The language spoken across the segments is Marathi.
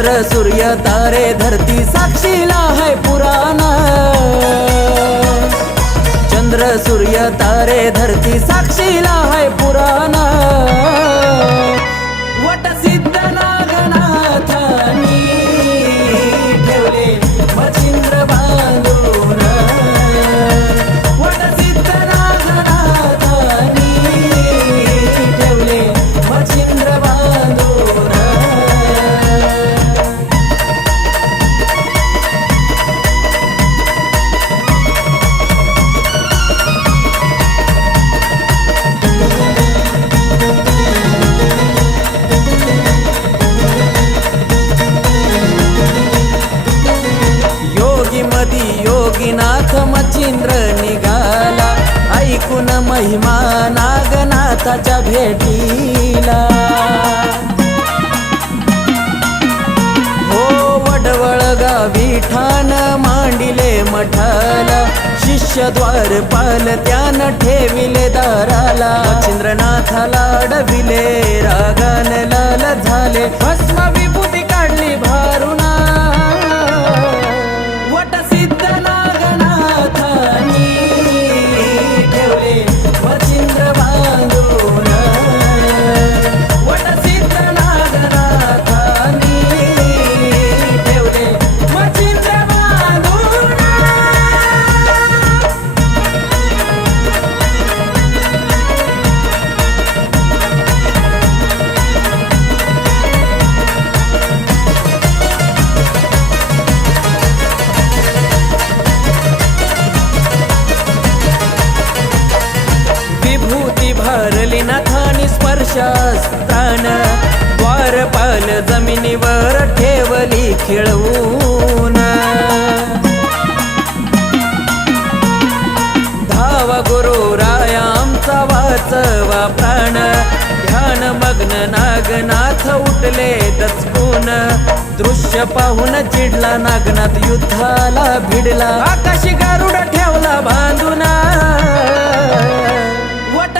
चंद्र सूर्य तारे धरती साक्षीला है पुराण. चंद्र सूर्य तारे धरती साक्षीला है पुराण. नाथ मच्छिंद्र निघाला. ऐकून महिमा नागनाथाच्या भेटीला. हो वडवळ गावी ठाण मांडिले मठाला. शिष्य द्वारपाल त्यानं ठेविले दाराला. मच्छिंद्रनाथाला अडविले रागान लाल झाले. द्वारपाल जमिनीवर ठेवली खेळवून. धावा गुरु रायामचा वाचवा प्राण. ध्यान मग्न नागनाथ उठले दचकून. दृश्य पाहून चिडला नागनाथ युद्धाला भिडला. आकाशी गारुड ठेवला बांधून. वट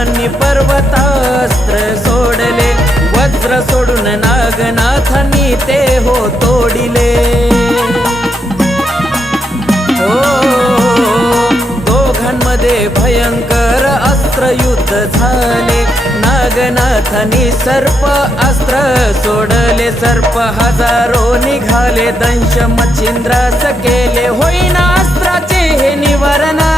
मच्छिंद्रनाथांनी पर्वतास्त्र सोडले. वज्र सोडून नागनाथांनी ते हो तोडिले. हो दोघांमध्ये भयंकर अस्त्र युद्ध झाले. नागनाथांनी सर्प अस्त्र सोडले. सर्प हजारो निघाले. दंश मच्छिंद्रास केले. होईना अस्त्राचे हे निवारण.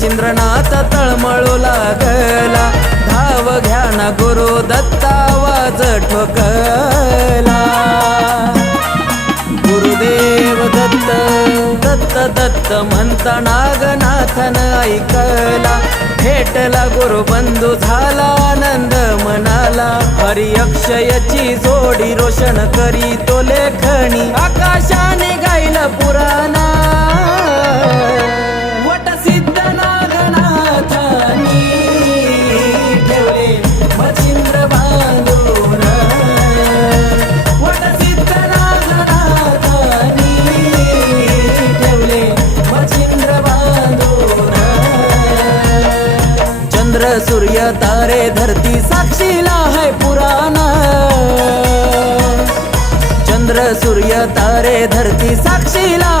मच्छिंद्रनाथ तळमळू लागला. धाव घ्या ना गुरु दत्ता वाज ठोकला. गुरुदेव दत्त दत्त दत्त म्हणता नागनाथन ऐकला. भेटला गुरु बंधू झाला आनंद मनाला. हरी अक्षयची जोडी रोशन करी तो लेखणी. आकाशाने गायला पुराण सूर्य तारे धरती साक्षीला है पुराण. चंद्र सूर्य तारे धरती साक्षीला